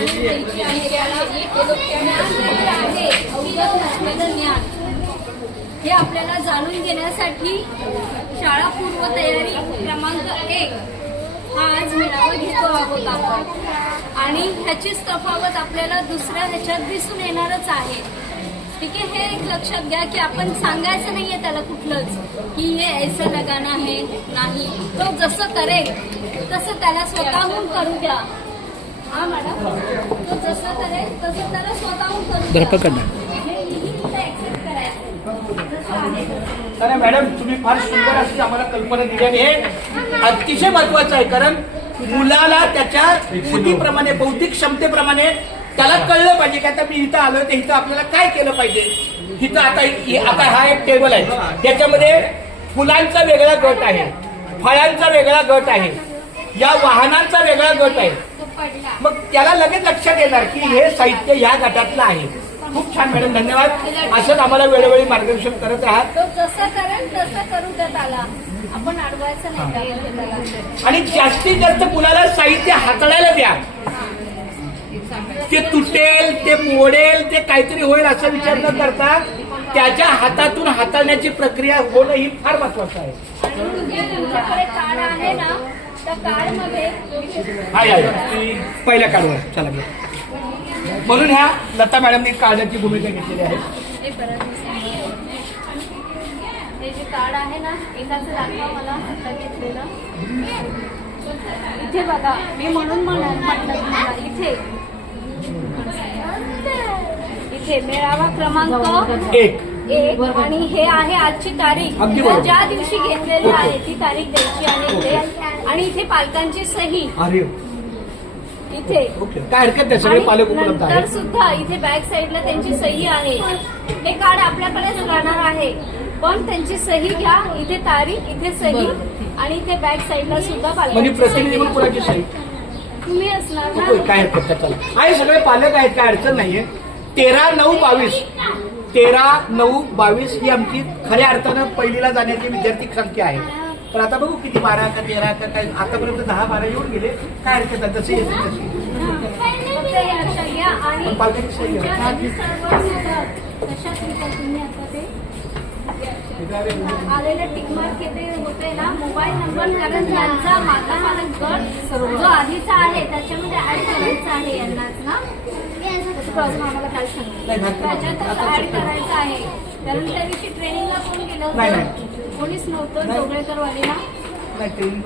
तालीम द्यायची आहे त्याला ज्ञान आहे अवगत नसलेलं ज्ञान हे आपल्याला जाणून घेण्यासाठी शाळा पूर्व तयारी क्रमांक 1 हा आज मेळावा घेतो आहोत आपण आणि ह्याचीच तफावत आपल्याला दुसऱ्या ह्याच्यात दिसून येणारच आहे. ठीक आहे, हे एक लक्षात घ्या की आपण सांगायचं नाहीये त्याला कुठलंच की हे ऐसं लगाना आहे नाही, तो जसं करेल तसं त्याला स्वतःहून करू द्या. हा मॅडम, तो जसं करेल तसं त्याला स्वतःहून करू द्या. ऍक्सेप्ट करायचं जसं आहे. अरे मॅडम, तुम्ही फार सुंदर अशी आम्हाला कल्पना दिली आणि हे अतिशय महत्वाचं आहे. कारण मुलाला त्याच्या बुद्धीप्रमाणे बौद्धिक क्षमतेप्रमाणे त्याला कळलं पाहिजे की आता मी इथं आलोय तर इथं आपल्याला काय केलं पाहिजे. इथं आता हा एक टेबल आहे, त्याच्यामध्ये फुलांचा वेगळा गट आहे, फळांचा वेगळा गट आहे, या वाहनांचा वेगळा गट आहे. मग त्याला लगेच लक्षात येणार की हे साहित्य ह्या गटातलं आहे. खूप छान मॅडम, धन्यवाद. असंच आम्हाला वेळोवेळी मार्गदर्शन करत राहा. तो जसं करेल तसं करू द्या त्याला, आपण अडवायचं नाही त्याला. आणि जास्तीत जास्त मुलाला साहित्य हाताळायला द्या. ते तुटेल, ते मोडेल, ते काहीतरी होईल असा विचार न करता त्याच्या हातातून हाताळण्याची प्रक्रिया होणं ही फार महत्वाचं आहे. तुमच्याकडे कार्ड आहे ना, त्या कार्ड मध्ये पहिल्या कार्डवर चला म्हणून ह्या लता मॅडमनी कार्डाची भूमिका घेतलेली आहे. हे जे कार्ड आहे ना, एकाचं दाखवा मला आता घेतलेलं. इथे बघा, मी म्हणून म्हटलं तुम्हाला इथे मेळावा क्रमांक 1 आणि हे आहे आजची तारीख. ज्या दिवशी घेतलेली आहे ती तारीख द्यायची आहे इथे आणि इथे पालकांची सही इथे. काय हरकत नाही, सगळे पालक उपलब्ध आहेत. तर सुद्धा इथे बॅक साईडला त्यांची सही आहे. हे कार्ड आपल्याकडेच राहणार आहे पण त्यांची सही घ्या. इथे तारीख, इथे सही आणि इथे बॅक साईडला सुद्धा म्हणजे प्रतिनिधी म्हणून कोणाची सही तुम्ही असणार ना. काय हरकत नाही, चला आहे, सगळे पालक आहेत, काय अडचण नाहीये. 13/9/22 ही आमची खऱ्या अर्थानं पहिलीला जाण्याची विद्यार्थी संख्या आहे. पण आता बघू किती 12 का 13 का काय, आतापर्यंत 10-12 येऊन गेले. काय हरकत आहे, तसे येतील तशी. आणि पालकांची सही आलेलं टिकमार्क येते होते ना, मोबाईल नंबर, कारण त्यांचा माझा गट जो आधीचा आहे त्याच्यामध्ये ऍड करायचा आहे यांनाच ना. आम्हाला काय सांगितलं त्याच्यात ऍड करायचं आहे. कारण त्या दिवशी ट्रेनिंगला कोण गेलं होतं, कोणीच नव्हतं, जोगळेकरवाले ना. ट्रेनिंग